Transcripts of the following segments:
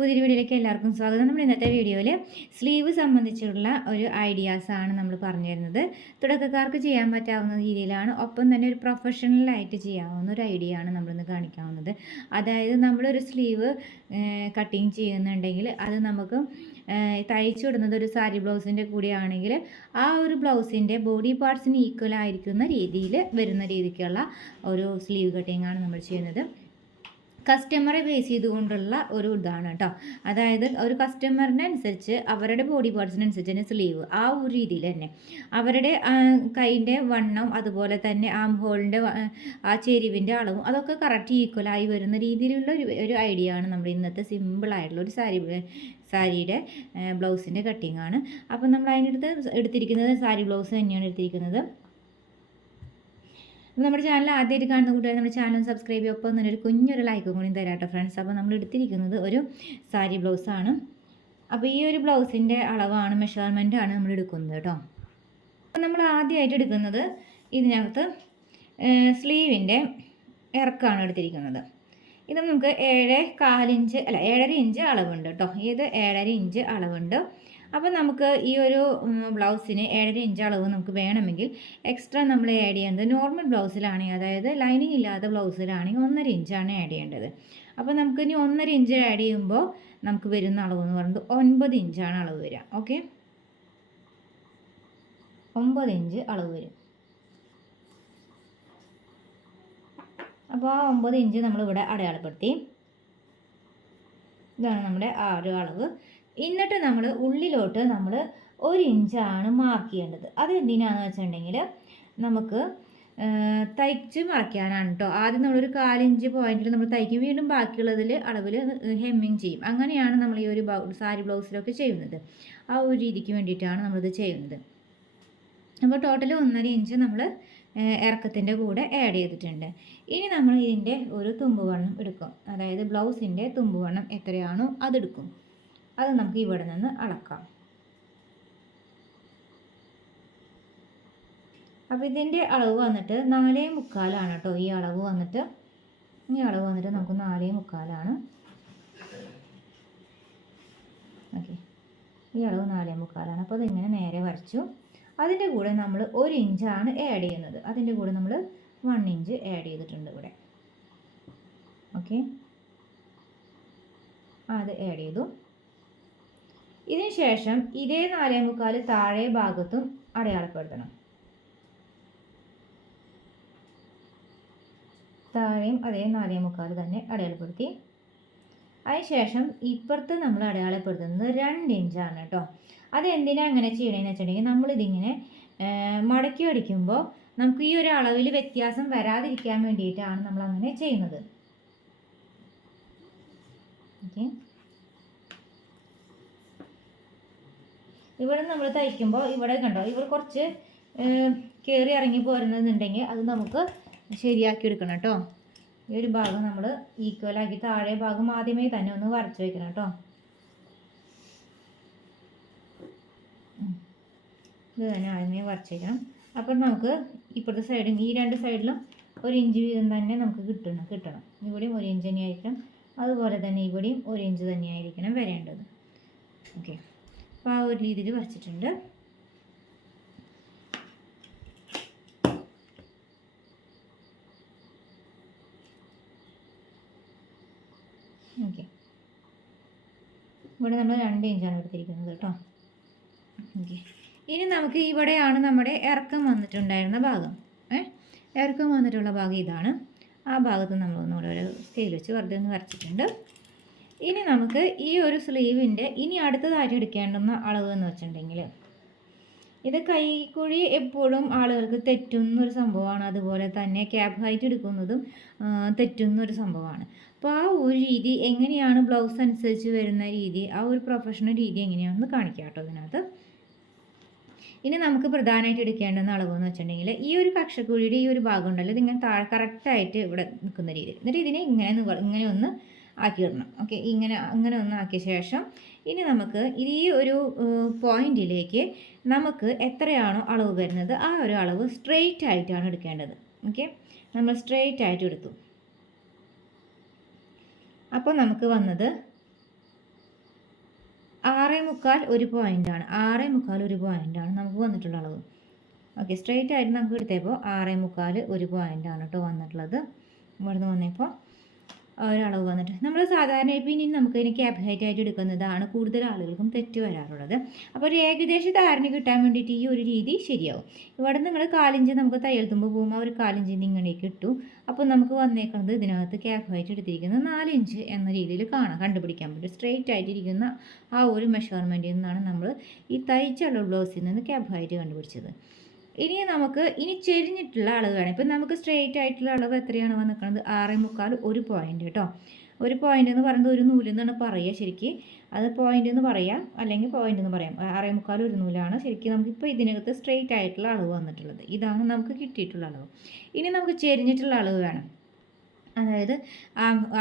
പുതിയൊരു വീഡിയോയിലേക്ക് എല്ലാവർക്കും സ്വാഗതം. നമ്മൾ ഇന്നത്തെ വീഡിയോയിൽ സ്ലീവ് സംബന്ധിച്ചുള്ള ഒരു ഐഡിയാസാണ് നമ്മൾ പറഞ്ഞു തരുന്നത്. തുടക്കക്കാർക്ക് ചെയ്യാൻ പറ്റാവുന്ന രീതിയിലാണ്, ഒപ്പം തന്നെ ഒരു പ്രൊഫഷണലായിട്ട് ചെയ്യാവുന്ന ഒരു ഐഡിയ ആണ് നമ്മളിന്ന് കാണിക്കാവുന്നത്. അതായത് നമ്മളൊരു സ്ലീവ് കട്ടിങ് ചെയ്യുന്നുണ്ടെങ്കിൽ അത് നമുക്ക് തയ്ച്ചു വിടുന്നത് ഒരു സാരി ബ്ലൗസിൻ്റെ കൂടിയാണെങ്കിൽ ആ ഒരു ബ്ലൗസിൻ്റെ ബോഡി പാർട്സിന് ഈക്വൽ ആയിരിക്കുന്ന രീതിയിൽ വരുന്ന രീതിക്കുള്ള ഒരു സ്ലീവ് കട്ടിങ് ആണ് നമ്മൾ ചെയ്യുന്നത്. കസ്റ്റമറെ ബേസ് ചെയ്തുകൊണ്ടുള്ള ഒരു ഇതാണ് കേട്ടോ. അതായത് ഒരു കസ്റ്റമറിനെ അനുസരിച്ച് അവരുടെ ബോഡി പാർട്സിനനുസരിച്ച് തന്നെ സ്ലീവ് ആ ഒരു രീതിയിൽ തന്നെ അവരുടെ കൈൻ്റെ വണ്ണം, അതുപോലെ തന്നെ ആം ഹോളിൻ്റെ ആ ചെരിവിൻ്റെ അളവും അതൊക്കെ കറക്റ്റ് ഈക്വലായി വരുന്ന രീതിയിലുള്ള ഒരു ഐഡിയ ആണ് നമ്മൾ ഇന്നത്തെ സിമ്പിളായിട്ടുള്ള ഒരു സാരിയുടെ ബ്ലൗസിൻ്റെ കട്ടിങ് ആണ്. അപ്പം നമ്മൾ അതിനടുത്ത് എടുത്തിരിക്കുന്നത് സാരി ബ്ലൗസ് തന്നെയാണ് എടുത്തിരിക്കുന്നത്. നമ്മുടെ ചാനൽ ആദ്യമായിട്ട് കാണുന്ന കൂട്ടുകാർ നമ്മുടെ ചാനൽ സബ്സ്ക്രൈബ് ചെയ്യുക, ഒപ്പം തന്നെ ഒരു കുഞ്ഞൊരു ലൈക്കും കൂടി തരാം കേട്ടോ ഫ്രണ്ട്സ്. അപ്പോൾ നമ്മൾ എടുത്തിരിക്കുന്നത് ഒരു സാരി ബ്ലൗസാണ്. അപ്പോൾ ഈ ഒരു ബ്ലൗസിൻ്റെ അളവാണ്, മെഷർമെൻറ്റാണ് നമ്മൾ എടുക്കുന്നത് കേട്ടോ. അപ്പോൾ നമ്മൾ ആദ്യമായിട്ട് എടുക്കുന്നത് ഇതിനകത്ത് സ്ലീവിൻ്റെ ഇറക്കമാണ് എടുത്തിരിക്കുന്നത്. ഇത് നമുക്ക് 7.25 ഇഞ്ച് അളവുണ്ട് കേട്ടോ. ഇത് 7.5 ഇഞ്ച് അളവുണ്ട്. അപ്പോൾ നമുക്ക് ഈ ഒരു ബ്ലൗസിന് 7.5 ഇഞ്ച് അളവ് നമുക്ക് വേണമെങ്കിൽ എക്സ്ട്രാ നമ്മൾ ആഡ് ചെയ്യുന്നത് നോർമൽ ബ്ലൗസിലാണെങ്കിൽ, അതായത് ലൈനിങ് ഇല്ലാത്ത ബ്ലൗസിലാണെങ്കിൽ 1.5 ഇഞ്ചാണ് ആഡ് ചെയ്യേണ്ടത്. അപ്പോൾ നമുക്ക് ഇനി 1.5 ഇഞ്ച് ആഡ് ചെയ്യുമ്പോൾ നമുക്ക് വരുന്ന അളവ് എന്ന് പറയുന്നത് 9 ഇഞ്ചാണ് അളവ് വരിക. ഓക്കെ, 9 ഇഞ്ച് അളവ് വരും. അപ്പോൾ ആ 9 ഇഞ്ച് നമ്മളിവിടെ അടയാളപ്പെടുത്തി. ഇതാണ് നമ്മുടെ ആ ഒരു അളവ്. എന്നിട്ട് നമ്മൾ ഉള്ളിലോട്ട് നമ്മൾ 1 ഇഞ്ചാണ് മാർക്ക് ചെയ്യേണ്ടത്. അത് എന്തിനാണെന്ന് വെച്ചിട്ടുണ്ടെങ്കിൽ നമുക്ക് തയ്ച്ച് മറയ്ക്കാനാണ് കേട്ടോ. ആദ്യം നമ്മളൊരു 1/4 ഇഞ്ച് പോയിന്റിൽ നമ്മൾ തയ്ക്കും, വീണ്ടും ബാക്കിയുള്ളതിൽ അളവിൽ ഹെമ്മിങ് ചെയ്യും. അങ്ങനെയാണ് നമ്മൾ ഈ ഒരു സാരി ബ്ലൗസിലൊക്കെ ചെയ്യുന്നത്. ആ ഒരു രീതിക്ക് വേണ്ടിയിട്ടാണ് നമ്മളിത് ചെയ്യുന്നത്. അപ്പോൾ ടോട്ടൽ 1.5 ഇഞ്ച് നമ്മൾ ഇറക്കത്തിൻ്റെ കൂടെ ആഡ് ചെയ്തിട്ടുണ്ട്. ഇനി നമ്മൾ ഇതിൻ്റെ ഒരു തുമ്പുവണ്ണം എടുക്കും. അതായത് ബ്ലൗസിൻ്റെ തുമ്പുവണ്ണം എത്രയാണോ അതെടുക്കും. അത് നമുക്ക് ഇവിടെ നിന്ന് അളക്കാം. അപ്പോൾ ഇതിൻ്റെ അളവ് വന്നിട്ട് 4.25 കേട്ടോ. ഈ അളവ് വന്നിട്ട് നമുക്ക് 4.25. ഓക്കെ, ഈ അളവ് 4.25. അപ്പോൾ അതിങ്ങനെ നേരെ വരച്ചു. അതിൻ്റെ കൂടെ നമ്മൾ 1 ഇഞ്ചാണ് ആഡ് ചെയ്യുന്നത്. അതിൻ്റെ കൂടെ നമ്മൾ 1 ഇഞ്ച് ആഡ് ചെയ്തിട്ടുണ്ട് ഇവിടെ. ഓക്കെ, അത് ആഡ് ചെയ്തു. ഇതിന് ശേഷം ഇതേ 4.25 താഴെ ഭാഗത്തും അടയാളപ്പെടുത്തണം. താഴെയും അതേ 4.25 തന്നെ അടയാളപ്പെടുത്തി. അതിനുശേഷം ഇപ്പുറത്ത് നമ്മൾ അടയാളപ്പെടുത്തുന്നത് 2 ഇഞ്ചാണ് കേട്ടോ. അതെന്തിനാണ് അങ്ങനെ ചെയ്യണമെന്ന് വെച്ചിട്ടുണ്ടെങ്കിൽ നമ്മളിതിങ്ങനെ മടക്കി അടിക്കുമ്പോൾ നമുക്ക് ഈ ഒരു അളവിൽ വ്യത്യാസം വരാതിരിക്കാൻ വേണ്ടിയിട്ടാണ് നമ്മൾ അങ്ങനെ ചെയ്യുന്നത്. ഓക്കെ, ഇവിടെ നമ്മൾ തയ്ക്കുമ്പോൾ ഇവിടെ കണ്ടോ, ഇവിടെ കുറച്ച് കയറി ഇറങ്ങി പോരുന്നുണ്ടെങ്കിൽ അത് നമുക്ക് ശരിയാക്കി എടുക്കണം കേട്ടോ. ഈ ഒരു ഭാഗം നമ്മൾ ഈക്വലാക്കി താഴെ ഭാഗം ആദ്യമേ തന്നെ ഒന്ന് വരച്ച് വയ്ക്കണം കേട്ടോ. ഇത് തന്നെ ആദ്യമേ വരച്ച് വയ്ക്കണം. അപ്പോൾ നമുക്ക് ഇപ്പോഴത്തെ സൈഡും ഈ 2 സൈഡിലും 1 ഇഞ്ച് വീതം തന്നെ നമുക്ക് കിട്ടണം. ഇവിടെയും 1 ഇഞ്ച് തന്നെയായിരിക്കണം, അതുപോലെ തന്നെ ഇവിടെയും 1 ഇഞ്ച് തന്നെയായിരിക്കണം വരേണ്ടത്. ഓക്കെ, അപ്പോൾ ആ ഒരു രീതിയിൽ വരച്ചിട്ടുണ്ട്. ഓക്കെ, ഇവിടെ നമ്മൾ 2 ഇഞ്ചാണ് എടുത്തിരിക്കുന്നത് കേട്ടോ. ഓക്കെ, ഇനി നമുക്ക് ഇവിടെയാണ് നമ്മുടെ ഇറക്കം വന്നിട്ടുണ്ടായിരുന്ന ഭാഗം. ഇറക്കം വന്നിട്ടുള്ള ഭാഗം ഇതാണ്. ആ ഭാഗത്ത് നമ്മളൊന്നുകൂടെ ഒരു സ്കെയിൽ വെച്ച് വെറുതെ ഒന്ന് വരച്ചിട്ടുണ്ട്. ഇനി നമുക്ക് ഈ ഒരു സ്ലീവിൻ്റെ ഇനി അടുത്തതായിട്ട് എടുക്കേണ്ടുന്ന അളവ് എന്ന് വെച്ചിട്ടുണ്ടെങ്കിൽ, ഇത് കൈക്കുഴി എപ്പോഴും ആളുകൾക്ക് തെറ്റുന്നൊരു സംഭവമാണ്. അതുപോലെ തന്നെ ക്യാബ് ഹൈറ്റ് എടുക്കുന്നതും തെറ്റുന്നൊരു സംഭവമാണ്. അപ്പോൾ ആ ഒരു രീതി എങ്ങനെയാണ് ബ്ലൗസ് അനുസരിച്ച് വരുന്ന രീതി, ആ ഒരു പ്രൊഫഷണൽ രീതി എങ്ങനെയാണെന്ന് കാണിക്കാം കേട്ടോ ഇതിനകത്ത്. ഇനി നമുക്ക് പ്രധാനമായിട്ട് എടുക്കേണ്ടുന്ന അളവ് എന്ന് വെച്ചിട്ടുണ്ടെങ്കിൽ ഈ ഒരു കക്ഷക്കുഴിയുടെ ഈ ഒരു ഭാഗം ഉണ്ടല്ലോ, ഇതിങ്ങനെ കറക്റ്റായിട്ട് ഇവിടെ നിൽക്കുന്ന രീതിയിൽ, എന്നിട്ട് ഇതിനെ ഇങ്ങനെ ഒന്ന് ആക്കിയിടണം. ഓക്കെ, ഇങ്ങനെ ഒന്ന് ആക്കിയ ശേഷം ഇനി നമുക്ക് ഈ ഒരു പോയിന്റിലേക്ക് നമുക്ക് എത്രയാണോ അളവ് വരുന്നത് ആ ഒരു അളവ് സ്ട്രെയിറ്റ് ആയിട്ടാണ് എടുക്കേണ്ടത്. ഓക്കെ, നമ്മൾ സ്ട്രെയിറ്റ് ആയിട്ട് എടുത്തു. അപ്പോൾ നമുക്ക് വന്നത് 6.25 ഒരു പോയിൻ്റാണ്. 6.25 ഒരു പോയിൻ്റാണ് നമുക്ക് വന്നിട്ടുള്ള അളവ്. ഓക്കെ, സ്ട്രെയിറ്റ് ആയിട്ട് നമുക്ക് എടുത്തപ്പോൾ 6.25 ഒരു പോയിൻ്റാണ് കേട്ടോ വന്നിട്ടുള്ളത്. ഇവിടുന്ന് വന്നപ്പോൾ ഒരളവ് വന്നിട്ട് നമ്മൾ സാധാരണ ഇനി നമുക്ക് ഇതിന് ക്യാപ് ഹൈറ്റ് ആയിട്ട് എടുക്കുന്നതാണ് കൂടുതൽ ആളുകൾക്കും തെറ്റ് വരാറുള്ളത്. അപ്പോൾ ഒരു ഏകദേശ ധാരണ കിട്ടാൻ വേണ്ടിയിട്ട് ഈ ഒരു രീതി ശരിയാവും. ഇവിടെ നിങ്ങൾ 1/4 ഇഞ്ച് നമുക്ക് തയ്യൽ തുമ്പ് പോകുമ്പോൾ ഒരു 1/4 ഇഞ്ച് ഇങ്ങനെയൊക്കെ ഇട്ടു. അപ്പോൾ നമുക്ക് വന്നേക്കുന്നത് ഇതിനകത്ത് ക്യാപ് ഹൈറ്റ് എടുത്തിരിക്കുന്നത് 4 ഇഞ്ച് എന്ന രീതിയിൽ കണ്ടുപിടിക്കാൻ പറ്റും. സ്ട്രെയിറ്റ് ആയിട്ടിരിക്കുന്ന ആ ഒരു മെഷർമെൻറ്റിൽ നിന്നാണ് നമ്മൾ ഈ തയ്ച്ചുള്ള ബ്ലൗസിൽ നിന്ന് ക്യാപ് ഹൈറ്റ് കണ്ടുപിടിച്ചത്. ഇനി ചെരിഞ്ഞിട്ടുള്ള അളവ് വേണം. ഇപ്പം നമുക്ക് സ്ട്രെയിറ്റ് ആയിട്ടുള്ള അളവ് എത്രയാണ് വന്നിരിക്കുന്നത്? 6.25 ഒരു പോയിൻ്റ് കേട്ടോ. ഒരു പോയിൻ്റ് എന്ന് പറയുന്നത് ഒരു നൂലെന്നാണ് പറയുക ശരിക്കും. അത് പോയിൻ്റ് എന്ന് പറയാം, അല്ലെങ്കിൽ പോയിൻ്റ് എന്ന് പറയാം. 6.25 ഒരു നൂലാണ് ശരിക്കും. നമുക്കിപ്പോൾ ഇതിനകത്ത് സ്ട്രെയിറ്റ് ആയിട്ടുള്ള അളവ് വന്നിട്ടുള്ളത്. ഇതാണ് നമുക്ക് കിട്ടിയിട്ടുള്ള അളവ്. ഇനി നമുക്ക് ചെരിഞ്ഞിട്ടുള്ള അളവ് വേണം. അതായത്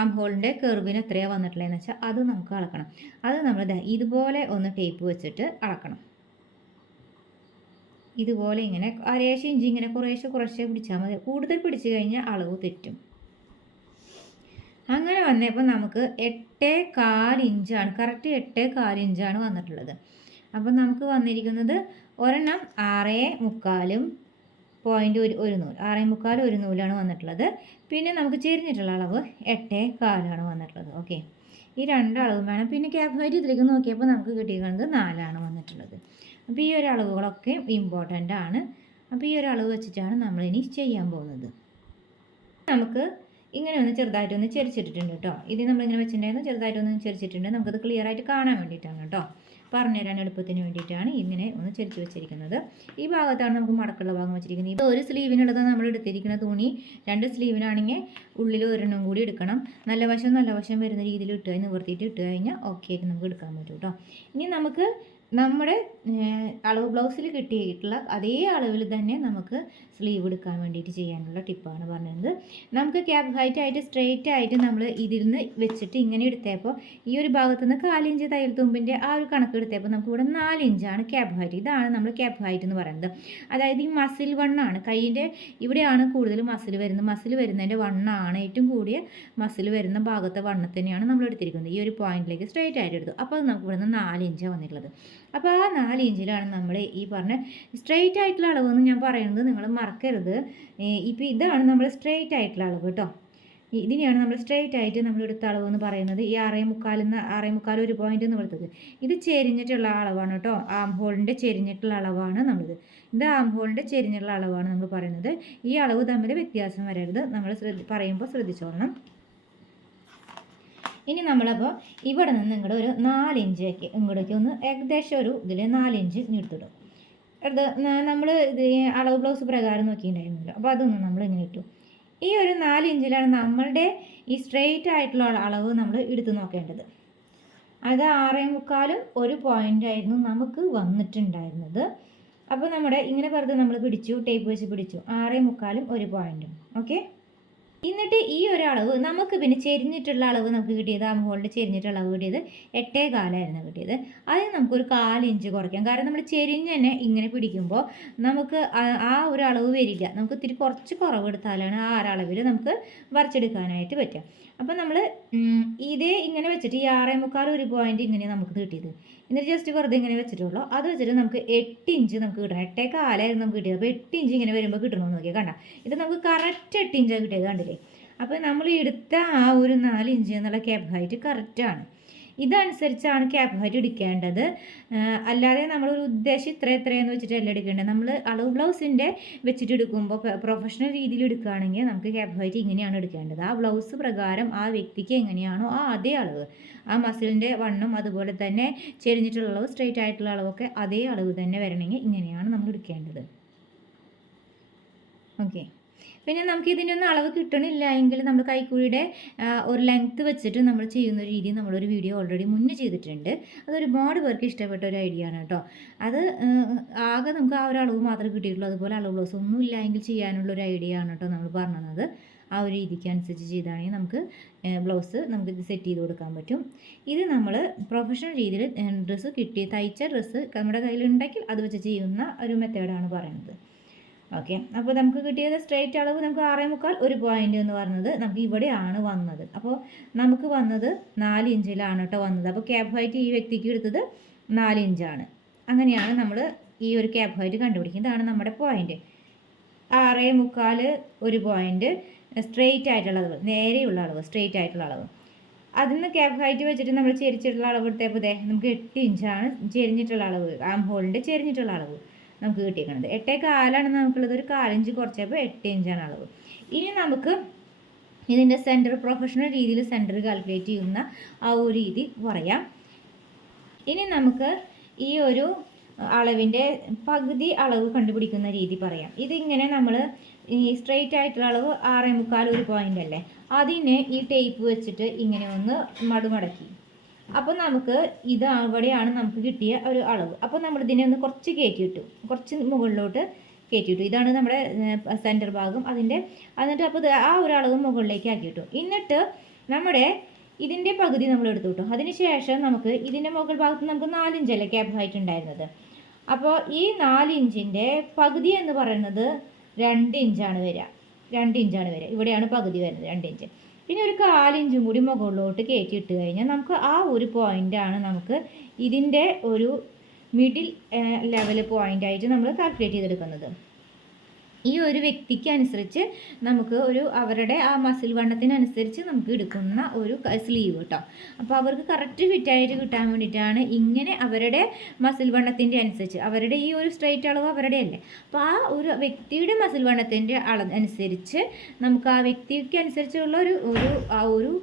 ആം ഹോളിൻ്റെ കെർവിന് എത്രയാണ് വന്നിട്ടുള്ളതെന്ന് വെച്ചാൽ അത് നമുക്ക് അളക്കണം. അത് നമ്മൾ ഇതുപോലെ ഒന്ന് ടേപ്പ് വെച്ചിട്ട് അളക്കണം. ഇതുപോലെ ഇങ്ങനെ 1/2 ഇഞ്ച് ഇങ്ങനെ കുറേശ്ശെ പിടിച്ചാൽ മതി. കൂടുതൽ പിടിച്ചു കഴിഞ്ഞാൽ അളവ് തെറ്റും. അങ്ങനെ വന്നപ്പോൾ നമുക്ക് 8.25 ഇഞ്ചാണ്, കറക്റ്റ് 8.25 ഇഞ്ചാണ് വന്നിട്ടുള്ളത്. അപ്പം നമുക്ക് വന്നിരിക്കുന്നത് ഒരെണ്ണം 6.25 പോയിൻ്റ് ഒരു നൂൽ, 6.25 ഒരു നൂലാണ് വന്നിട്ടുള്ളത്. പിന്നെ നമുക്ക് ചെരിഞ്ഞിട്ടുള്ള അളവ് 8.25 വന്നിട്ടുള്ളത്. ഓക്കെ, ഈ 2 അളവും വേണം. പിന്നെ ക്യാപ് ഹൈറ്റ് ഇതിലേക്ക് നോക്കിയപ്പോൾ നമുക്ക് കിട്ടിയിരിക്കുന്നത് 4 വന്നിട്ടുള്ളത്. അപ്പോൾ ഈ ഒരു അളവുകളൊക്കെ ഇമ്പോർട്ടൻ്റ് ആണ്. അപ്പോൾ ഈ ഒരു അളവ് വെച്ചിട്ടാണ് നമ്മളിനി ചെയ്യാൻ പോകുന്നത്. നമുക്ക് ഇങ്ങനെ ഒന്ന് ചെറുതായിട്ടൊന്ന് ചെരിച്ചിട്ടിട്ടുണ്ട് കേട്ടോ. ഇത് നമ്മളിങ്ങനെ വെച്ചിട്ടുണ്ടായിരുന്നു, ചെറുതായിട്ടൊന്ന് ചെരിച്ചിട്ടുണ്ട്. നമുക്കത് ക്ലിയർ ആയിട്ട് കാണാൻ വേണ്ടിയിട്ടാണ് കേട്ടോ, പറഞ്ഞുതരാൻ എളുപ്പത്തിന് വേണ്ടിയിട്ടാണ് ഇങ്ങനെ ഒന്ന് ചെരിച്ച് വെച്ചിരിക്കുന്നത്. ഈ ഭാഗത്താണ് നമുക്ക് മടക്കുള്ള ഭാഗം വെച്ചിരിക്കുന്നത്. ഇത് ഒരു സ്ലീവിനുള്ളത് നമ്മൾ എടുത്തിരിക്കുന്ന തുണി 2 സ്ലീവിനാണെങ്കിൽ ഉള്ളിൽ ഒരെണ്ണം കൂടി എടുക്കണം. നല്ല വശം വരുന്ന രീതിയിൽ നിവർത്തിയിട്ട് ഇട്ട് കഴിഞ്ഞാൽ ഓക്കെ ആയിട്ട് നമുക്ക് എടുക്കാൻ പറ്റും കേട്ടോ. ഇനി നമുക്ക് നമ്മുടെ അളവ് ബ്ലൗസിൽ കിട്ടിയിട്ടുള്ള അതേ അളവിൽ തന്നെ നമുക്ക് സ്ലീവ് എടുക്കാൻ വേണ്ടിയിട്ട് ചെയ്യാനുള്ള ടിപ്പാണ് പറഞ്ഞത്. നമുക്ക് ക്യാപ് ഹൈറ്റ് ആയിട്ട് സ്ട്രെയിറ്റ് ആയിട്ട് നമ്മൾ ഇതിൽ നിന്ന് വെച്ചിട്ട് ഇങ്ങനെ എടുത്തപ്പോൾ ഈ ഒരു ഭാഗത്തു നിന്ന് 1/4 ഇഞ്ച് തയ്യൽ തുമ്പിൻ്റെ ആ ഒരു കണക്ക് എടുത്തപ്പോൾ നമുക്ക് ഇവിടെ 4 ഇഞ്ചാണ് ക്യാപ് ഹൈറ്റ്. ഇതാണ് നമ്മൾ ക്യാപ് ഹൈറ്റ് എന്ന് പറയുന്നത്. അതായത് ഈ മസിൽ വണ്ണാണ്, കൈയിൻ്റെ ഇവിടെയാണ് കൂടുതൽ മസിൽ വരുന്നത്. മസിൽ വരുന്നതിൻ്റെ വണ്ണാണ് ഏറ്റവും കൂടിയ മസിൽ വരുന്ന ഭാഗത്തെ വണ്ണത്തിനെയാണ് നമ്മൾ എടുത്തിരിക്കുന്നത്. ഈ ഒരു പോയിന്റിലേക്ക് സ്ട്രെയിറ്റ് ആയിട്ട് എടുത്തു. അപ്പോൾ നമുക്ക് ഇവിടെ നിന്ന് 4 ഇഞ്ചാണ് വന്നിട്ടുള്ളത്. അപ്പോൾ ആ 4 ഇഞ്ചിലാണ് നമ്മൾ ഈ പറഞ്ഞ സ്ട്രെയിറ്റ് ആയിട്ടുള്ള അളവെന്ന് ഞാൻ പറയുന്നത് നിങ്ങൾ മറക്കരുത്. ഇപ്പോൾ ഇതാണ് നമ്മൾ സ്ട്രെയിറ്റ് ആയിട്ടുള്ള അളവ് കേട്ടോ. ഇതിനെയാണ് നമ്മൾ സ്ട്രെയിറ്റ് ആയിട്ട് നമ്മൾ എടുത്ത അളവെന്ന് പറയുന്നത്. ഈ 6.25 ഒരു പോയിൻ്റ് എന്ന് എടുത്തത് ഇത് ചെരിഞ്ഞിട്ടുള്ള അളവാണ് കേട്ടോ. ആം ഹോളിൻ്റെ ചെരിഞ്ഞിട്ടുള്ള അളവാണ് നമ്മളിത്. ഇത് ആം ഹോളിൻ്റെ ചെരിഞ്ഞിട്ടുള്ള അളവാണ് നമ്മൾ പറയുന്നത്. ഈ അളവ് തമ്മിൽ വ്യത്യാസം വരരുത്, നമ്മൾ പറയുമ്പോൾ ശ്രദ്ധിച്ചോളണം. ഇനി നമ്മളപ്പോൾ ഇവിടെ നിന്ന് ഇങ്ങോട്ട് ഒരു 4 ഇഞ്ചൊക്കെ ഇങ്ങോട്ടേക്ക് ഒന്ന് ഏകദേശം ഒരു ഇതിൽ 4 ഇഞ്ച് എടുത്തിടും. അത് നമ്മൾ ഇത് അളവ് ബ്ലൗസ് പ്രകാരം നോക്കിയിട്ടുണ്ടായിരുന്നല്ലോ. അപ്പോൾ അതൊന്നും നമ്മൾ ഇങ്ങനെ ഇട്ടു. ഈ ഒരു 4 ഇഞ്ചിലാണ് നമ്മളുടെ ഈ സ്ട്രെയിറ്റ് ആയിട്ടുള്ള അളവ് നമ്മൾ എടുത്ത് നോക്കേണ്ടത്. അത് 6.25 ഒരു പോയിൻ്റായിരുന്നു നമുക്ക് വന്നിട്ടുണ്ടായിരുന്നത്. അപ്പോൾ നമ്മുടെ ഇങ്ങനെ വെറുതെ നമ്മൾ പിടിച്ചു, ടേപ്പ് വെച്ച് പിടിച്ചു. 6.25 ഒരു പോയിൻറ്റും. ഓക്കെ, എന്നിട്ട് ഈ ഒരു അളവ് നമുക്ക് പിന്നെ ചെരിഞ്ഞിട്ടുള്ള അളവ് നമുക്ക് കിട്ടിയത് ആം ഹോളിൻ്റെ ചെരിഞ്ഞിട്ടുള്ള അളവ് കിട്ടിയത് 8.25 കിട്ടിയത്. അതിന് നമുക്കൊരു 1/4 ഇഞ്ച് കുറയ്ക്കാം. കാരണം നമ്മൾ ചെരിഞ്ഞ് തന്നെ ഇങ്ങനെ പിടിക്കുമ്പോൾ നമുക്ക് ആ ഒരു അളവ് വരില്ല. നമുക്ക് ഇത്തിരി കുറച്ച് കുറവെടുത്താലാണ് ആ ഒരളവിൽ നമുക്ക് വരച്ചെടുക്കാനായിട്ട് പറ്റുക. അപ്പോൾ നമ്മൾ ഇതേ ഇങ്ങനെ വെച്ചിട്ട് ഈ 6.25 ഒരു പോയിൻ്റ് ഇങ്ങനെ നമുക്ക് കിട്ടിയത്. എന്നിട്ട് ജസ്റ്റ് വെറുതെ ഇങ്ങനെ വെച്ചിട്ടുള്ളൂ. അത് വെച്ചിട്ട് നമുക്ക് 8 ഇഞ്ച് നമുക്ക് കിട്ടണം. 8.25 നമുക്ക് കിട്ടിയത്. അപ്പോൾ 8 ഇഞ്ച് ഇങ്ങനെ വരുമ്പോൾ കിട്ടണമെന്ന് നോക്കിയാൽ കണ്ട, ഇത് നമുക്ക് കറക്റ്റ് 8 ഇഞ്ചാണ് കിട്ടിയത്. കണ്ടില്ലേ? അപ്പോൾ നമ്മൾ എടുത്ത ആ ഒരു 4 ഇഞ്ച് എന്നുള്ള ക്യാപ് ഹൈറ്റ് കറക്റ്റാണ്. ഇതനുസരിച്ചാണ് ക്യാപ് ഹൈറ്റ് എടുക്കേണ്ടത്. അല്ലാതെ നമ്മളൊരു ഉദ്ദേശം എത്രയെന്ന് വെച്ചിട്ടല്ല എടുക്കേണ്ടത്. നമ്മൾ അളവ് ബ്ലൗസിൻ്റെ വെച്ചിട്ട് എടുക്കുമ്പോൾ പ്രൊഫഷണൽ രീതിയിൽ എടുക്കുകയാണെങ്കിൽ നമുക്ക് ക്യാപ് ഹൈറ്റ് ഇങ്ങനെയാണ് എടുക്കേണ്ടത്. ആ ബ്ലൗസ് പ്രകാരം ആ വ്യക്തിക്ക് എങ്ങനെയാണോ ആ അതേ അളവ്, ആ മസിലിൻ്റെ വണ്ണം അതുപോലെ തന്നെ ചെരിഞ്ഞിട്ടുള്ള അളവ് സ്ട്രെയിറ്റ് ആയിട്ടുള്ള അളവൊക്കെ അതേ അളവ് തന്നെ വരണമെങ്കിൽ ഇങ്ങനെയാണ് നമ്മൾ എടുക്കേണ്ടത്. ഓക്കെ, പിന്നെ നമുക്ക് ഇതിനൊന്നും അളവ് കിട്ടണില്ല എങ്കിൽ നമ്മൾ കൈക്കുഴിയുടെ ഒരു ലെങ്ത്ത് വെച്ചിട്ട് നമ്മൾ ചെയ്യുന്ന ഒരു രീതി നമ്മളൊരു വീഡിയോ ഓൾറെഡി മുന്നേ ചെയ്തിട്ടുണ്ട്. അതൊരുപാട് പേർക്ക് ഇഷ്ടപ്പെട്ട ഒരു ഐഡിയ ആണ് കേട്ടോ. അത് ആകെ നമുക്ക് ആ ഒരു അളവ് മാത്രമേ കിട്ടിയിട്ടുള്ളൂ. അതുപോലെ അളവ് ബ്ലൗസ് ഒന്നും ഇല്ല എങ്കിൽ ചെയ്യാനുള്ള ഒരു ഐഡിയ ആണ് കേട്ടോ നമ്മൾ പറഞ്ഞത്. ആ ഒരു രീതിക്ക് അനുസരിച്ച് ചെയ്താണെങ്കിൽ നമുക്ക് ബ്ലൗസ് നമുക്ക് ഇത് സെറ്റ് ചെയ്ത് കൊടുക്കാൻ പറ്റും. ഇത് നമ്മൾ പ്രൊഫഷണൽ രീതിയിൽ ഡ്രസ്സ് തയ്ച്ച ഡ്രസ്സ് നമ്മുടെ കയ്യിലുണ്ടെങ്കിൽ അത് വെച്ച് ചെയ്യുന്ന ഒരു മെത്തേഡാണ് പറയുന്നത്. ഓക്കെ, അപ്പോൾ നമുക്ക് കിട്ടിയത് സ്ട്രേറ്റ് അളവ് നമുക്ക് 6.25 ഒരു പോയിൻ്റ് എന്ന് പറഞ്ഞത് നമുക്ക് ഇവിടെയാണ് വന്നത്. അപ്പോൾ നമുക്ക് വന്നത് 4 ഇഞ്ചിലാണ് കേട്ടോ വന്നത്. അപ്പോൾ ക്യാപ്പ് ഹൈറ്റ് ഈ വ്യക്തിക്ക് എടുത്തത് 4 ഇഞ്ചാണ്. അങ്ങനെയാണ് നമ്മൾ ഈ ഒരു ക്യാപ്പ് ഹൈറ്റ് കണ്ടുപിടിക്കുന്നത്. ഇതാണ് നമ്മുടെ പോയിൻ്റ്. 6.25 ഒരു പോയിൻ്റ് സ്ട്രെയിറ്റ് ആയിട്ടുള്ള അളവ്, നേരെയുള്ള അളവ്, സ്ട്രെയിറ്റ് ആയിട്ടുള്ള അളവ്. അതിൽ നിന്ന് ക്യാപ്പ് ഹൈറ്റ് വെച്ചിട്ട് നമ്മൾ ചെരിച്ചിട്ടുള്ള അളവ് എടുത്തപ്പോൾ നമുക്ക് 8 ഇഞ്ചാണ് ചെരിഞ്ഞിട്ടുള്ള അളവ്, ആം ഹോളിൻ്റെ ചെരിഞ്ഞിട്ടുള്ള അളവ് നമുക്ക് കിട്ടിയിരിക്കുന്നത്. 8.25 നമുക്കുള്ളത്, ഒരു 1/4 ഇഞ്ച് കുറച്ചപ്പോൾ 8 ഇഞ്ചാണ് അളവ്. ഇനി നമുക്ക് ഇതിൻ്റെ സെൻറ്റർ, പ്രൊഫഷണൽ രീതിയിൽ സെൻറ്റർ കാൽക്കുലേറ്റ് ചെയ്യുന്ന ആ ഒരു രീതി പറയാം. ഇനി നമുക്ക് ഈ ഒരു അളവിൻ്റെ പകുതി അളവ് കണ്ടുപിടിക്കുന്ന രീതി പറയാം. ഇതിങ്ങനെ നമ്മൾ ഈ സ്ട്രെയിറ്റ് ആയിട്ടുള്ള അളവ് 6.25 ഒരു പോയിൻ്റ് അല്ലേ, അതിനെ ഈ ടേപ്പ് വെച്ചിട്ട് ഇങ്ങനെ ഒന്ന് മടക്കി. അപ്പോൾ നമുക്ക് ഇത് അവിടെയാണ് നമുക്ക് കിട്ടിയ ഒരു അളവ്. അപ്പോൾ നമ്മൾ ഇതിനെ ഒന്ന് കുറച്ച് കയറ്റിയിട്ടു, കുറച്ച് മുകളിലോട്ട് കയറ്റിയിട്ടു. ഇതാണ് നമ്മുടെ സെൻറ്റർ ഭാഗം അതിൻ്റെ. എന്നിട്ട് അപ്പോൾ ആ ഒരു അളവ് മുകളിലേക്ക് ആക്കിയിട്ടു. എന്നിട്ട് നമ്മുടെ ഇതിൻ്റെ പകുതി നമ്മൾ എടുത്തു കിട്ടും. അതിന് ശേഷം നമുക്ക് ഇതിൻ്റെ മുകൾ ഭാഗത്ത് നമുക്ക് 4 ഇഞ്ചല്ലേ ക്യാപ്പ് ഹൈറ്റ് ഉണ്ടായിരുന്നത്. അപ്പോൾ ഈ 4 ഇഞ്ചിൻ്റെ പകുതി എന്ന് പറയുന്നത് 2 ഇഞ്ചാണ് വരിക. 2 ഇഞ്ചാണ് വരിക. ഇവിടെയാണ് പകുതി വരുന്നത്, 2 ഇഞ്ച്. പിന്നെ ഒരു 1/4 ഇഞ്ചും കൂടി മുകളിലോട്ട് കയറ്റി ഇട്ട് കഴിഞ്ഞാൽ നമുക്ക് ആ ഒരു പോയിൻ്റാണ് നമുക്ക് ഇതിൻ്റെ ഒരു മിഡിൽ ലെവൽ പോയിൻ്റായിട്ട് നമ്മൾ കാൽക്കുലേറ്റ് ചെയ്തെടുക്കുന്നത്. ഈ ഒരു വ്യക്തിക്ക് അനുസരിച്ച് നമുക്ക് അവരുടെ ആ മസിൽ വണ്ണത്തിനനുസരിച്ച് നമുക്ക് എടുക്കുന്ന ഒരു സ്ലീവ് കേട്ടോ. അപ്പോൾ അവർക്ക് കറക്റ്റ് ഫിറ്റായിട്ട് കിട്ടാൻ വേണ്ടിയിട്ടാണ് ഇങ്ങനെ അവരുടെ മസിൽ വണ്ണത്തിൻ്റെ അനുസരിച്ച്, അവരുടെ ഈ ഒരു സ്ട്രെയിറ്റ് അളവ് അവരുടെ അല്ലേ, അപ്പോൾ ആ ഒരു വ്യക്തിയുടെ മസിൽ വണ്ണത്തിൻ്റെ അനുസരിച്ച് നമുക്ക് ആ വ്യക്തിക്ക് അനുസരിച്ചുള്ള ആ ഒരു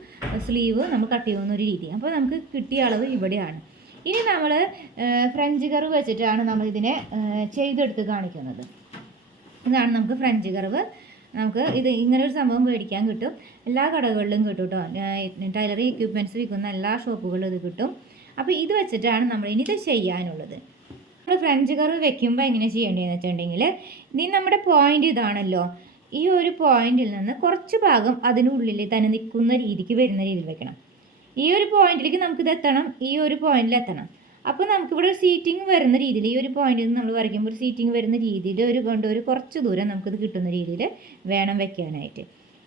സ്ലീവ് നമ്മൾ കട്ട് ചെയ്യുന്ന ഒരു രീതി. അപ്പോൾ നമുക്ക് കിട്ടിയ അളവ് ഇവിടെയാണ്. ഇനി നമ്മൾ ഫ്രഞ്ച് കർവ് വെച്ചിട്ടാണ് നമ്മളിതിനെ ചെയ്തെടുത്ത് കാണിക്കുന്നത്. ഇതാണ് നമുക്ക് ഫ്രഞ്ച് കർവ്. നമുക്ക് ഇത് ഇങ്ങനൊരു സംഭവം മേടിക്കാൻ കിട്ടും, എല്ലാ കടകളിലും കിട്ടും കേട്ടോ. ടൈലറിംഗ് എക്യുപ്മെൻറ്റ്സ് വിൽക്കുന്ന എല്ലാ ഷോപ്പുകളിലും ഇത് കിട്ടും. അപ്പോൾ ഇത് വെച്ചിട്ടാണ് നമ്മൾ ഇനി ഇത് ചെയ്യാനുള്ളത്. നമ്മൾ ഫ്രഞ്ച് കർവ് വെക്കുമ്പോൾ എങ്ങനെ ചെയ്യേണ്ടതെന്ന് വെച്ചിട്ടുണ്ടെങ്കിൽ, ഇനി നമ്മുടെ പോയിൻ്റ് ഇതാണല്ലോ, ഈ ഒരു പോയിന്റിൽ നിന്ന് കുറച്ച് ഭാഗം അതിനുള്ളിൽ തന്നെ നിൽക്കുന്ന രീതിക്ക് വരുന്ന രീതിയിൽ വെക്കണം. ഈ ഒരു പോയിന്റിലേക്ക് നമുക്കിത് എത്തണം, ഈ ഒരു പോയിന്റിൽ എത്തണം. അപ്പോൾ നമുക്കിവിടെ ഒരു സീറ്റിംഗ് വരുന്ന രീതിയിൽ, ഈ ഒരു പോയിന്റിൽ നിന്ന് നമ്മൾ വരയ്ക്കുമ്പോൾ ഒരു സീറ്റിംഗ് വരുന്ന രീതിയിൽ ഒരു കുറച്ച് ദൂരം നമുക്കിത് കിട്ടുന്ന രീതിയിൽ വേണം വെക്കാനായിട്ട്.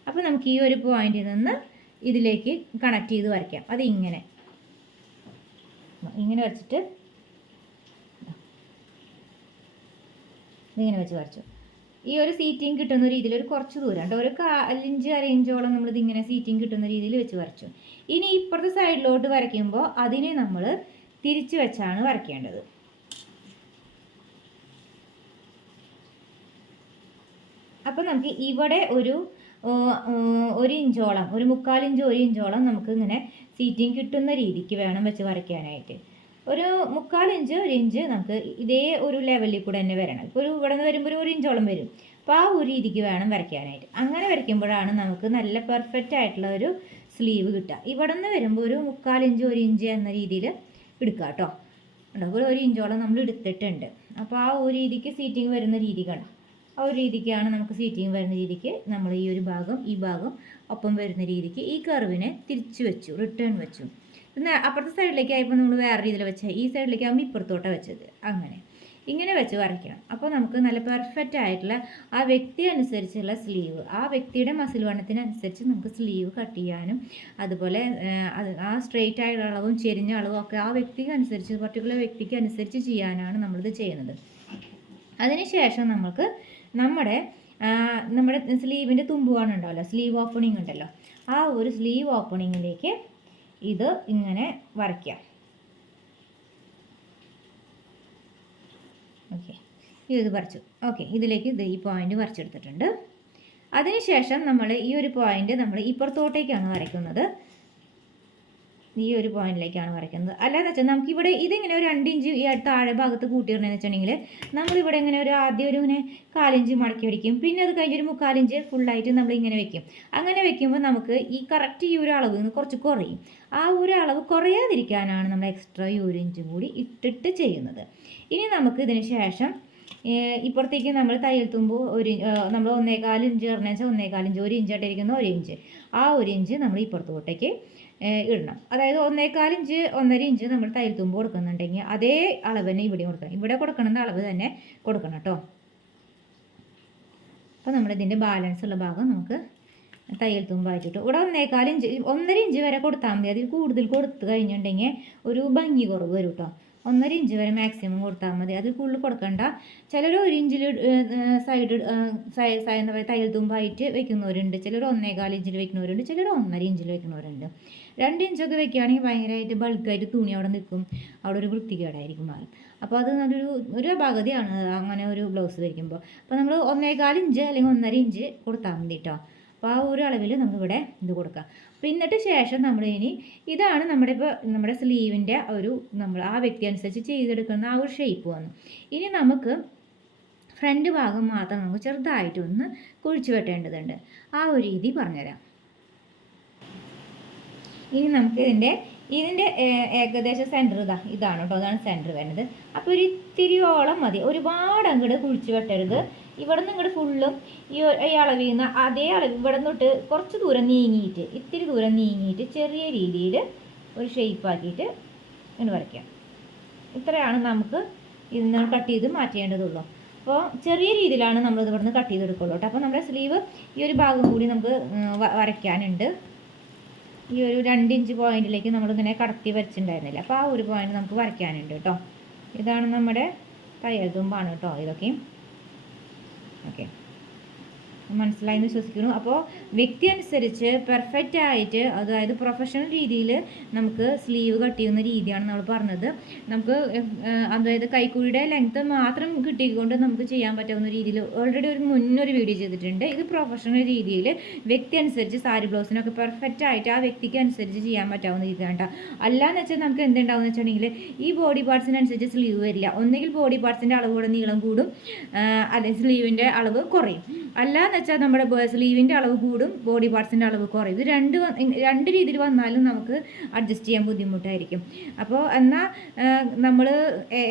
അപ്പോൾ നമുക്ക് ഈ ഒരു പോയിന്റിൽ നിന്ന് ഇതിലേക്ക് കണക്ട് ചെയ്ത് വരയ്ക്കാം. അത് ഇങ്ങനെ വെച്ചിട്ട് ഇങ്ങനെ വെച്ച് വരച്ചു. ഈ ഒരു സീറ്റിംഗ് കിട്ടുന്ന രീതിയിൽ ഒരു കുറച്ച് ദൂരം ഉണ്ട്, ഒരു 1/4 ഇഞ്ച് 1/2 ഇഞ്ചോളം നമ്മളിതിങ്ങനെ സീറ്റിംഗ് കിട്ടുന്ന രീതിയിൽ വെച്ച് വരച്ചു. ഇനി ഇപ്പുറത്തെ സൈഡിലോട്ട് വരയ്ക്കുമ്പോൾ അതിനെ നമ്മൾ തിരിച്ചു വെച്ചാണ് വരയ്ക്കേണ്ടത്. അപ്പോൾ നമുക്ക് ഇവിടെ ഒരു ഇഞ്ചോളം, ഒരു 1/4 ഇഞ്ച് 1 ഇഞ്ചോളം നമുക്ക് ഇങ്ങനെ സീറ്റിംഗ് കിട്ടുന്ന രീതിക്ക് വേണം വെച്ച് വരയ്ക്കാനായിട്ട്. ഒരു 1/4 ഇഞ്ച് 1 ഇഞ്ച് നമുക്ക് ഇതേ ഒരു ലെവലിൽ കൂടെ തന്നെ വരണം. ഇപ്പോൾ ഇവിടെ നിന്ന് വരുമ്പോൾ 1 ഇഞ്ചോളം വരും. അപ്പോൾ ആ ഒരു രീതിക്ക് വേണം വരയ്ക്കാനായിട്ട്. അങ്ങനെ വരയ്ക്കുമ്പോഴാണ് നമുക്ക് നല്ല പെർഫെക്റ്റ് ആയിട്ടുള്ള ഒരു സ്ലീവ് കിട്ടുക. ഇവിടെ നിന്ന് വരുമ്പോൾ ഒരു 1/4 ഇഞ്ച് 1 ഇഞ്ച് എന്ന രീതിയിൽ എടുക്കുക കേട്ടോ. അപ്പോൾ 1 ഇഞ്ചോളം നമ്മൾ എടുത്തിട്ടുണ്ട്. അപ്പോൾ ആ ഒരു രീതിക്ക് സീറ്റിംഗ് വരുന്ന രീതി കണ്ടോ, ആ ഒരു രീതിക്കാണ് നമുക്ക് സീറ്റിംഗ് വരുന്ന രീതിക്ക് നമ്മൾ ഈ ഒരു ഭാഗം ഈ ഭാഗം ഒപ്പം വരുന്ന രീതിക്ക് ഈ കർവിനെ തിരിച്ചു വെച്ചു, റിട്ടേൺ വെച്ചു. പിന്നെ അപ്പുറത്തെ സൈഡിലേക്ക് ആയപ്പോൾ നമ്മൾ വേറെ രീതിയിൽ വെച്ചാൽ ഈ സൈഡിലേക്ക് ആകുമ്പോൾ ഇപ്പുറത്തോട്ടാണ് വെച്ചത്. ഇങ്ങനെ വെച്ച് വരയ്ക്കണം. അപ്പോൾ നമുക്ക് നല്ല പെർഫെക്റ്റ് ആയിട്ടുള്ള ആ വ്യക്തി അനുസരിച്ചുള്ള സ്ലീവ്, ആ വ്യക്തിയുടെ മസിൽ വണ്ണത്തിനനുസരിച്ച് നമുക്ക് സ്ലീവ് കട്ട് ചെയ്യാനും അതുപോലെ ആ സ്ട്രെയിറ്റ് ആയിട്ടുള്ള അളവും ചെരിഞ്ഞ അളവും ഒക്കെ ആ വ്യക്തിക്ക് അനുസരിച്ച്, പർട്ടിക്കുലർ വ്യക്തിക്ക് അനുസരിച്ച് ചെയ്യാനാണ് നമ്മളിത് ചെയ്യുന്നത്. അതിനുശേഷം നമുക്ക് നമ്മുടെ സ്ലീവിൻ്റെ തുമ്പുകാണ് ഉണ്ടാവല്ലോ, സ്ലീവ് ഓപ്പണിംഗ് ഉണ്ടല്ലോ, ആ ഒരു സ്ലീവ് ഓപ്പണിങ്ങിലേക്ക് ഇത് ഇങ്ങനെ വരയ്ക്കാം. ഓക്കെ, ഇത് വരച്ചു. ഓക്കെ, ഇതിലേക്ക് ഈ പോയിന്റ് വരച്ചെടുത്തിട്ടുണ്ട്. അതിനുശേഷം നമ്മൾ ഈ ഒരു പോയിന്റ് നമ്മൾ ഇപ്പുറത്തോട്ടേക്കാണ് വരയ്ക്കുന്നത്, ഈ ഒരു പോയിന്റിലേക്കാണ് വരയ്ക്കുന്നത്. അല്ലാന്ന് വെച്ചാൽ നമുക്കിവിടെ ഇതിങ്ങനെ ഒരു 2 ഇഞ്ച് ഈ താഴെ ഭാഗത്ത് കൂട്ടിയിടണമെന്ന് വെച്ചിട്ടുണ്ടെങ്കിൽ നമ്മളിവിടെ ഇങ്ങനെ ആദ്യം ഇങ്ങനെ 1/4 ഇഞ്ച് മടക്കി വയ്ക്കും, പിന്നെ അത് കഴിഞ്ഞൊരു 1/4 ഇഞ്ച് ഫുള്ളായിട്ട് നമ്മൾ ഇങ്ങനെ വെക്കും. അങ്ങനെ വെക്കുമ്പോൾ നമുക്ക് ഈ കറക്റ്റ് ഈ ഒരു അളവ് കുറച്ച് കുറയും. ആ ഒരു അളവ് കുറയാതിരിക്കാനാണ് നമ്മൾ എക്സ്ട്രാ ഈ 1 ഇഞ്ചും കൂടി ഇട്ടിട്ട് ചെയ്യുന്നത്. ഇനി നമുക്ക് ഇതിന് ശേഷം ഇപ്പുറത്തേക്ക് നമ്മൾ തയ്യൽ തുമ്പ് നമ്മൾ 1/4 ഇഞ്ച് ഇടണമെന്ന് വെച്ചാൽ 1/4 ഇഞ്ച്, 1 ഇഞ്ചായിട്ട് ഇരിക്കുന്ന 1 ഇഞ്ച്, ആ 1 ഇഞ്ച് നമ്മൾ ഇപ്പുറത്തോട്ടേക്ക് ഇടണം. അതായത് 1/4 ഇഞ്ച് 1.5 ഇഞ്ച് നമ്മൾ തയ്യൽ തുമ്പ് കൊടുക്കുന്നുണ്ടെങ്കിൽ അതേ അളവ് തന്നെ ഇവിടെ കൊടുക്കണം. ഇവിടെ കൊടുക്കണമെന്ന അളവ് തന്നെ കൊടുക്കണം കേട്ടോ. അപ്പോൾ നമ്മളിതിൻ്റെ ബാലൻസ് ഉള്ള ഭാഗം നമുക്ക് തയ്യൽ തുമ്പായിട്ടിട്ട് ഇവിടെ 1.25 ഇഞ്ച് 1.5 ഇഞ്ച് വരെ കൊടുത്താൽ മതി. അതിൽ കൂടുതൽ കൊടുത്തു കഴിഞ്ഞിട്ടുണ്ടെങ്കിൽ ഒരു ഭംഗി കുറവ് വരും കേട്ടോ. 1.5 ഇഞ്ച് വരെ മാക്സിമം കൊടുത്താൽ മതി. അതിൽ കൂടുതൽ കൊടുക്കണ്ട. ചിലർ 1 ഇഞ്ചിൽ സൈഡ് എന്താ പറയുക തയ്യൽ തുമ്പായിട്ട് വെക്കുന്നവരുണ്ട്, ചിലർ 1.25 ഇഞ്ചിൽ വെക്കുന്നവരുണ്ട്, ചിലർ 1.5 ഇഞ്ചിൽ വെക്കുന്നവരുണ്ട്. 2 ഇഞ്ചൊക്കെ വെക്കുകയാണെങ്കിൽ ഭയങ്കരമായിട്ട് ബൾക്കായിട്ട് തുണി അവിടെ നിൽക്കും, അവിടെ ഒരു വൃത്തികേടായിരിക്കും മാറും. അപ്പോൾ അത് ഒരു അപാകതയാണ് അങ്ങനെ ഒരു ബ്ലൗസ് ധരിക്കുമ്പോൾ. അപ്പോൾ നമ്മൾ 1.25 ഇഞ്ച് അല്ലെങ്കിൽ 1.5 ഇഞ്ച് കൊടുത്താൽ മതി കേട്ടോ. അപ്പോൾ ആ ഒരു അളവിൽ നമുക്കിവിടെ ഇത് കൊടുക്കാം. അപ്പോൾ എന്നിട്ട് ശേഷം നമ്മൾ ഇനി ഇതാണ് നമ്മുടെ സ്ലീവിൻ്റെ നമ്മൾ ആ വ്യക്തി അനുസരിച്ച് ചെയ്തെടുക്കുന്ന ആ ഒരു ഷേപ്പ് വന്നു. ഇനി നമുക്ക് ഫ്രണ്ട് ഭാഗം മാത്രം നമുക്ക് ചെറുതായിട്ടൊന്ന് കുഴിച്ച് വെട്ടേണ്ടതുണ്ട്. ആ ഒരു രീതി പറഞ്ഞുതരാം. ഇനി നമുക്ക് ഇതിൻ്റെ ഏകദേശം സെൻറ്റർ ഇതാണ് കേട്ടോ. അതാണ് സെൻറ്റർ വരുന്നത്. അപ്പോൾ ഒരു ഇത്തിരിയോളം മതി, ഒരുപാട് അങ്ങോട്ട് കുഴിച്ച് വെട്ടരുത്. ഇവിടെ നിന്ന് ഇങ്ങോട്ട് ഫുള്ളും ഈ അളവിൽ നിന്ന് അതേ അളവ് ഇവിടെ നിന്നിട്ട് കുറച്ച് ദൂരം നീങ്ങിയിട്ട് ഇത്തിരി ദൂരം നീങ്ങിയിട്ട് ചെറിയ രീതിയിൽ ഒരു ഷേപ്പാക്കിയിട്ട് ഇങ്ങനെ വരയ്ക്കാം. ഇത്രയാണ് നമുക്ക് ഇതിന്ന് കട്ട് ചെയ്ത് മാറ്റേണ്ടതുള്ളൂ. അപ്പോൾ ചെറിയ രീതിയിലാണ് നമ്മളിത് ഇവിടെ നിന്ന് കട്ട് ചെയ്തെടുക്കുള്ളൂ കേട്ടോ. അപ്പോൾ നമ്മുടെ സ്ലീവ് ഈ ഒരു ഭാഗം കൂടി നമുക്ക് വരയ്ക്കാനുണ്ട്. ഈ ഒരു 2 ഇഞ്ച് പോയിന്റിലേക്ക് നമ്മളിങ്ങനെ കടത്തി വരച്ചിട്ടുണ്ടായിരുന്നില്ല. അപ്പോൾ ആ ഒരു പോയിന്റ് നമുക്ക് വരയ്ക്കാനുണ്ട് കേട്ടോ. ഇതാണ് നമ്മുടെ തയ്യൽ തുമ്പാണ് കേട്ടോ ഇതൊക്കെയും. ഓക്കെ, മനസ്സിലായെന്ന് വിശ്വസിക്കുന്നു. അപ്പോൾ വ്യക്തി അനുസരിച്ച് പെർഫെക്റ്റ് ആയിട്ട്, അതായത് പ്രൊഫഷണൽ രീതിയിൽ നമുക്ക് സ്ലീവ് കട്ട് ചെയ്യുന്ന രീതിയാണ് നമ്മൾ പറഞ്ഞത്. നമുക്ക് അതായത് കൈക്കുഴിയുടെ ലെങ്ത്ത് മാത്രം കിട്ടിക്കൊണ്ട് നമുക്ക് ചെയ്യാൻ പറ്റാവുന്ന രീതിയിൽ ഓൾറെഡി മുന്നൊരു വീഡിയോ ചെയ്തിട്ടുണ്ട്. ഇത് പ്രൊഫഷണൽ രീതിയിൽ വ്യക്തി അനുസരിച്ച് സാരി ബ്ലൗസിനൊക്കെ പെർഫെക്റ്റ് ആയിട്ട് ആ വ്യക്തിക്ക് അനുസരിച്ച് ചെയ്യാൻ പറ്റാവുന്ന രീതിയാണ് കേട്ടോ. അല്ലാന്ന് വെച്ചാൽ നമുക്ക് എന്തുണ്ടാവുമെന്ന് വെച്ചിട്ടുണ്ടെങ്കിൽ ഈ ബോഡി പാർട്സിനനുസരിച്ച് സ്ലീവ് വരില്ല. ഒന്നുകിൽ ബോഡി പാർട്സിൻ്റെ അളവ് കൂടെ നീളം കൂടും, അല്ലെങ്കിൽ സ്ലീവിൻ്റെ അളവ് കുറയും. അല്ലാന്ന് വെച്ചാൽ നമ്മുടെ സ്ലീവിൻ്റെ അളവ് കൂടും, ബോഡി പാർട്സിൻ്റെ അളവ് കുറയും. ഇത് രണ്ട് രീതിയിൽ വന്നാലും നമുക്ക് അഡ്ജസ്റ്റ് ചെയ്യാൻ ബുദ്ധിമുട്ടായിരിക്കും. അപ്പോൾ എന്നാൽ നമ്മൾ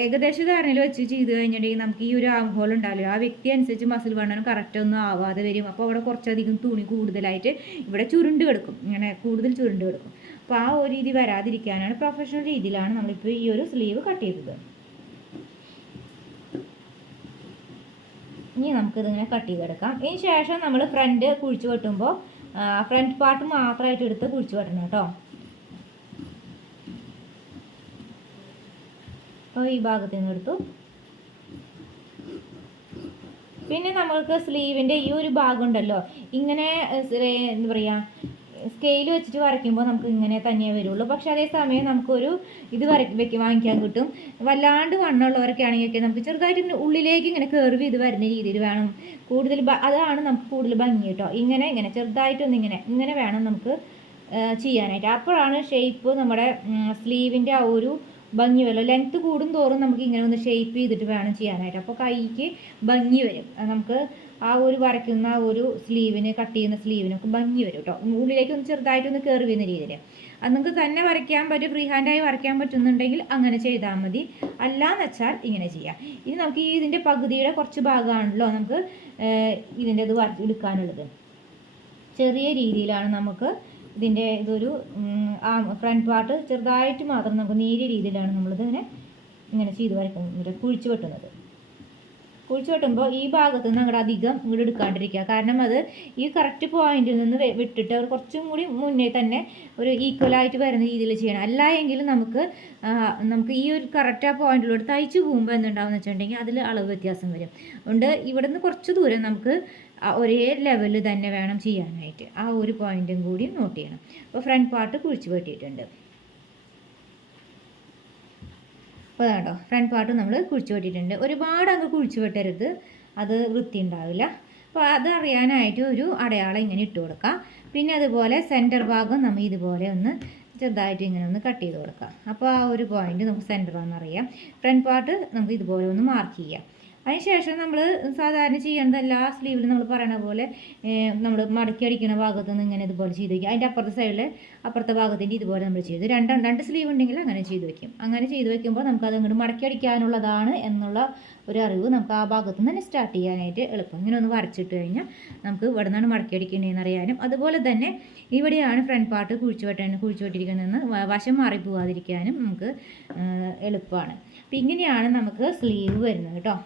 ഏകദേശ ധാരണയിൽ വെച്ച് ചെയ്ത് കഴിഞ്ഞിട്ടുണ്ടെങ്കിൽ നമുക്ക് ഈ ഒരു ആം ഹോൾ ഉണ്ടാവില്ല, ആ വ്യക്തി അനുസരിച്ച് മസിൽ വണ്ണം കറക്റ്റ് ഒന്നും ആവാതെ വരും. അപ്പോൾ അവിടെ കുറച്ചധികം തുണി കൂടുതലായിട്ട് ഇവിടെ ചുരുണ്ട് കിടക്കും, ഇങ്ങനെ കൂടുതൽ ചുരുണ്ട് കിടക്കും. അപ്പോൾ ആ ഒരു രീതി വരാതിരിക്കാനാണ് പ്രൊഫഷണൽ രീതിയിലാണ് നമ്മളിപ്പോൾ ഈ ഒരു സ്ലീവ് കട്ട് ചെയ്തത്. ഇനി നമുക്കിതിങ്ങനെ കട്ട് ചെയ്തെടുക്കാം. ഇതിന് ശേഷം നമ്മൾ ഫ്രണ്ട് കുഴിച്ച് വെട്ടുമ്പോൾ ഫ്രണ്ട് പാർട്ട് മാത്രമായിട്ട് എടുത്ത് കുഴിച്ച് വെട്ടണം കേട്ടോ. അപ്പോൾ ഈ ഭാഗത്ത് നിന്ന് എടുത്തു. പിന്നെ നമ്മൾക്ക് സ്ലീവിൻ്റെ ഈ ഒരു ഭാഗം ഉണ്ടല്ലോ, ഇങ്ങനെ എന്താ പറയുക സ്കെയിൽ വെച്ചിട്ട് വരയ്ക്കുമ്പോൾ നമുക്ക് ഇങ്ങനെ തന്നെ വരുള്ളൂ. പക്ഷേ അതേസമയം നമുക്കൊരു ഇത് വാങ്ങിക്കാൻ കിട്ടും. വല്ലാണ്ട് വണ്ണമുള്ളവരൊക്കെ ആണെങ്കിലൊക്കെ നമുക്ക് ചെറുതായിട്ട് ഉള്ളിലേക്ക് ഇങ്ങനെ കർവ് ചെയ്ത് വരുന്ന രീതിയിൽ വേണം കൂടുതൽ. അതാണ് നമുക്ക് കൂടുതൽ ഭംഗി കേട്ടോ. ഇങ്ങനെ ചെറുതായിട്ടൊന്ന് ഇങ്ങനെ വേണം നമുക്ക് ചെയ്യാനായിട്ട്. അപ്പോഴാണ് ഷേപ്പ് നമ്മുടെ സ്ലീവിൻ്റെ ആ ഒരു ഭംഗി വരും. ലെങ്ത്ത് കൂടും തോറും നമുക്ക് ഇങ്ങനെ ഒന്ന് ഷേപ്പ് ചെയ്തിട്ട് വേണം ചെയ്യാനായിട്ട്. അപ്പോൾ കൈക്ക് ഭംഗി വരും. നമുക്ക് ആ ഒരു വരയ്ക്കുന്ന ഒരു സ്ലീവിന് കട്ട് ചെയ്യുന്ന സ്ലീവിനൊക്കെ ഭംഗി വരും കേട്ടോ. ഉള്ളിലേക്ക് ഒന്ന് ചെറുതായിട്ടൊന്ന് കയറി വരുന്ന രീതിയിൽ അത് നിങ്ങൾക്ക് തന്നെ വരയ്ക്കാൻ പറ്റും, ഫ്രീ ഹാൻഡായി വരയ്ക്കാൻ പറ്റുന്നുണ്ടെങ്കിൽ അങ്ങനെ ചെയ്താൽ മതി. അല്ലാന്ന് വെച്ചാൽ ഇങ്ങനെ ചെയ്യാം. ഇനി നമുക്ക് ഇതിൻ്റെ പകുതിയുടെ കുറച്ച് ഭാഗമാണല്ലോ നമുക്ക് ഇതിൻ്റെ ഇത് എടുക്കാനുള്ളത്. ചെറിയ രീതിയിലാണ് നമുക്ക് ഇതൊരു ഫ്രണ്ട് പാർട്ട് ചെറുതായിട്ട് മാത്രം നമുക്ക് നേരിയ രീതിയിലാണ് നമ്മളിത് ഇങ്ങനെ ചെയ്ത് വരയ്ക്കുന്നത്, കുഴിച്ച് വെട്ടുന്നത്. കുഴിച്ച് വെട്ടുമ്പോൾ ഈ ഭാഗത്ത് നിന്ന് അങ്ങോട്ട് അധികം ഇങ്ങോട്ട് എടുക്കാണ്ടിരിക്കുക. കാരണം അത് ഈ കറക്റ്റ് പോയിന്റിൽ നിന്ന് വിട്ടിട്ട് കുറച്ചും കൂടി മുന്നേ തന്നെ ഒരു ഈക്വലായിട്ട് വരുന്ന രീതിയിൽ ചെയ്യണം. അല്ല എങ്കിൽ നമുക്ക് ഈ ഒരു കറക്റ്റ് ആ പോയിന്റിലൂടെ തയ്ച്ച് പോകുമ്പോൾ എന്തുണ്ടാവുമെന്ന് വെച്ചിട്ടുണ്ടെങ്കിൽ അതിൽ അളവ് വ്യത്യാസം വരും. അതുകൊണ്ട് ഇവിടെ നിന്ന് കുറച്ച് ദൂരം നമുക്ക് ഒരേ ലെവലിൽ തന്നെ വേണം ചെയ്യാനായിട്ട്. ആ ഒരു പോയിന്റും കൂടി നോട്ട് ചെയ്യണം. അപ്പോൾ ഫ്രണ്ട് പാർട്ട് കുഴിച്ച് വെട്ടിയിട്ടുണ്ട്. അപ്പോൾ അതാണ്ടോ ഫ്രണ്ട് പാർട്ട് നമ്മൾ കുഴിച്ച് വെട്ടിയിട്ടുണ്ട്. ഒരുപാട് അങ്ങ് കുഴിച്ച് വെട്ടരുത്, അത് വൃത്തി ഉണ്ടാവില്ല. അപ്പോൾ അത് അറിയാനായിട്ട് ഒരു അടയാളം ഇങ്ങനെ ഇട്ട് കൊടുക്കാം. പിന്നെ അതുപോലെ സെൻറ്റർ ഭാഗം നമ്മൾ ഇതുപോലെ ഒന്ന് ചെറുതായിട്ട് ഇങ്ങനെ ഒന്ന് കട്ട് ചെയ്ത് കൊടുക്കാം. അപ്പോൾ ആ ഒരു പോയിന്റ് നമുക്ക് സെൻറ്ററാണെന്നറിയാം. ഫ്രണ്ട് പാർട്ട് നമുക്ക് ഇതുപോലെ ഒന്ന് മാർക്ക് ചെയ്യാം. അതിനുശേഷം നമ്മൾ സാധാരണ ചെയ്യേണ്ടത് എല്ലാ സ്ലീവിലും നമ്മൾ പറയണ പോലെ നമ്മൾ മടക്കി അടിക്കുന്ന ഭാഗത്ത് നിന്ന് ഇങ്ങനെ ഇതുപോലെ ചെയ്ത് വയ്ക്കും. അതിൻ്റെ അപ്പുറത്തെ സൈഡിൽ അപ്പുറത്തെ ഭാഗത്തിൻ്റെ ഇതുപോലെ നമ്മൾ ചെയ്ത് രണ്ട് സ്ലീവ് ഉണ്ടെങ്കിൽ അങ്ങനെ ചെയ്ത് വയ്ക്കും. അങ്ങനെ ചെയ്ത് വയ്ക്കുമ്പോൾ നമുക്കത് ഇങ്ങോട്ട് മടക്കി അടിക്കാനുള്ളതാണ് എന്നുള്ള ഒരു അറിവ് നമുക്ക് ആ ഭാഗത്ത് നിന്ന് തന്നെ സ്റ്റാർട്ട് ചെയ്യാനായിട്ട് എളുപ്പം. ഇങ്ങനെ ഒന്ന് വരച്ചിട്ട് കഴിഞ്ഞാൽ നമുക്ക് ഇവിടെ നിന്നാണ് മടക്കി അടിക്കേണ്ടതെന്ന് അറിയാനും, അതുപോലെ തന്നെ ഇവിടെയാണ് ഫ്രണ്ട് പാർട്ട് കുഴിച്ച് വെട്ടിയിരിക്കുന്നതെന്ന് വശം മാറിപ്പോവാതിരിക്കാനും നമുക്ക് എളുപ്പമാണ്. അപ്പം ഇങ്ങനെയാണ് നമുക്ക് സ്ലീവ് വരുന്നത് കേട്ടോ.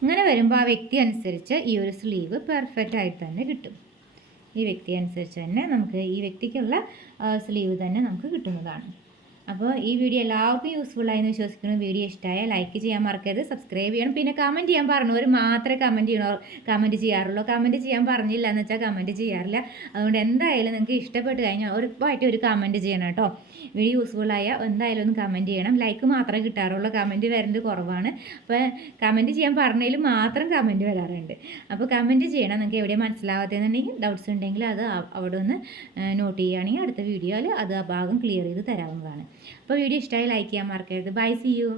ഇങ്ങനെ വരുമ്പോൾ ആ വ്യക്തി അനുസരിച്ച് ഈ ഒരു സ്ലീവ് പെർഫെക്റ്റ് ആയിട്ട് തന്നെ കിട്ടും. ഈ വ്യക്തി അനുസരിച്ച് തന്നെ നമുക്ക് ഈ വ്യക്തിക്കുള്ള സ്ലീവ് തന്നെ നമുക്ക് കിട്ടുന്നതാണ്. അപ്പോൾ ഈ വീഡിയോ എല്ലാവർക്കും യൂസ്ഫുൾ ആയെന്ന് വിശ്വസിക്കുന്നു. വീഡിയോ ഇഷ്ടമായ ലൈക്ക് ചെയ്യാൻ മറക്കരുത്, സബ്സ്ക്രൈബ് ചെയ്യണം. പിന്നെ കമൻറ്റ് ചെയ്യാൻ പറഞ്ഞവർ മാത്രമേ കമൻറ്റ് ചെയ്യാറുള്ളൂ. കമൻറ്റ് ചെയ്യാൻ പറഞ്ഞില്ല എന്ന് വെച്ചാൽ കമൻറ്റ് ചെയ്യാറില്ല. അതുകൊണ്ട് എന്തായാലും നിങ്ങൾക്ക് ഇഷ്ടപ്പെട്ട് കഴിഞ്ഞാൽ ഉറപ്പായിട്ട് ഒരു കമൻറ്റ് ചെയ്യണം കേട്ടോ. വീഡിയോ യൂസ്ഫുള്ളായ എന്തായാലും ഒന്ന് കമൻറ്റ് ചെയ്യണം. ലൈക്ക് മാത്രമേ കിട്ടാറുള്ളൂ, കമൻറ്റ് വരുന്നത് കുറവാണ്. അപ്പോൾ കമൻറ്റ് ചെയ്യാൻ പറഞ്ഞതിൽ മാത്രം കമൻറ്റ് വരാറുണ്ട്. അപ്പോൾ കമൻറ്റ് ചെയ്യണം. നിങ്ങൾക്ക് എവിടെ മനസ്സിലാവാത്തതെന്നുണ്ടെങ്കിൽ ഡൗട്ട്സ് ഉണ്ടെങ്കിൽ അത് അവിടെ ഒന്ന് നോട്ട് ചെയ്യുകയാണെങ്കിൽ അടുത്ത വീഡിയോയിൽ അത് ആ ഭാഗം ക്ലിയർ ചെയ്ത് തരാവുന്നതാണ്. അപ്പോൾ വീഡിയോ ഇഷ്ടമായി ലൈക്ക് ചെയ്യാൻ മറക്കരുത്. Bye, see U.